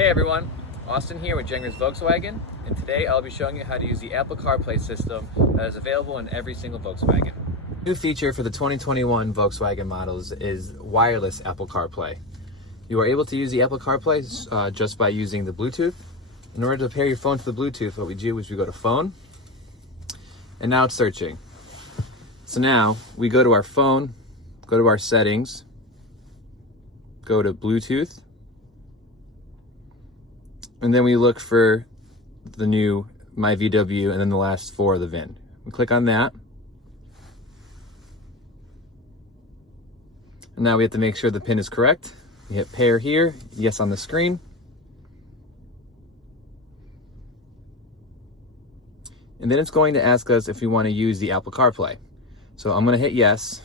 Hey everyone, Austin here with Jengers Volkswagen, and today I'll be showing you how to use the Apple CarPlay system that is available in every single Volkswagen. New feature for the 2021 Volkswagen models is wireless Apple CarPlay. You are able to use the Apple CarPlay just by using the Bluetooth. In order to pair your phone to the Bluetooth, what we do is we go to Phone, and now it's searching. So now we go to our phone, go to our settings, go to Bluetooth, and then we look for the new My VW and then the last four of the VIN. We click on that. And now we have to make sure the PIN is correct. You hit pair here, yes on the screen. And then it's going to ask us if we want to use the Apple CarPlay. So I'm going to hit yes,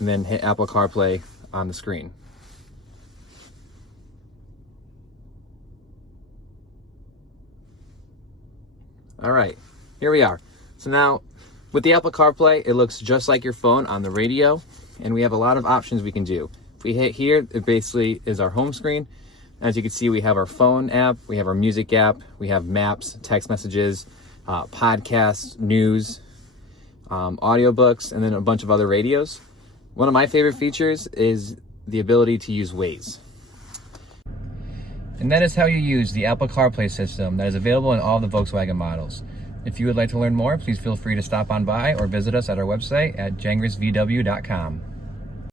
and then hit Apple CarPlay on the screen. All right, here we are. So now with the Apple CarPlay, it looks just like your phone on the radio, and we have a lot of options we can do. If we hit here, it basically is our home screen. As you can see, we have our phone app, we have our music app, we have maps, text messages, podcasts, news, audiobooks, and then a bunch of other radios. One of my favorite features is the ability to use Waze. And that is how you use the Apple CarPlay system that is available in all the Volkswagen models. If you would like to learn more, please feel free to stop on by or visit us at our website at jengersvw.com.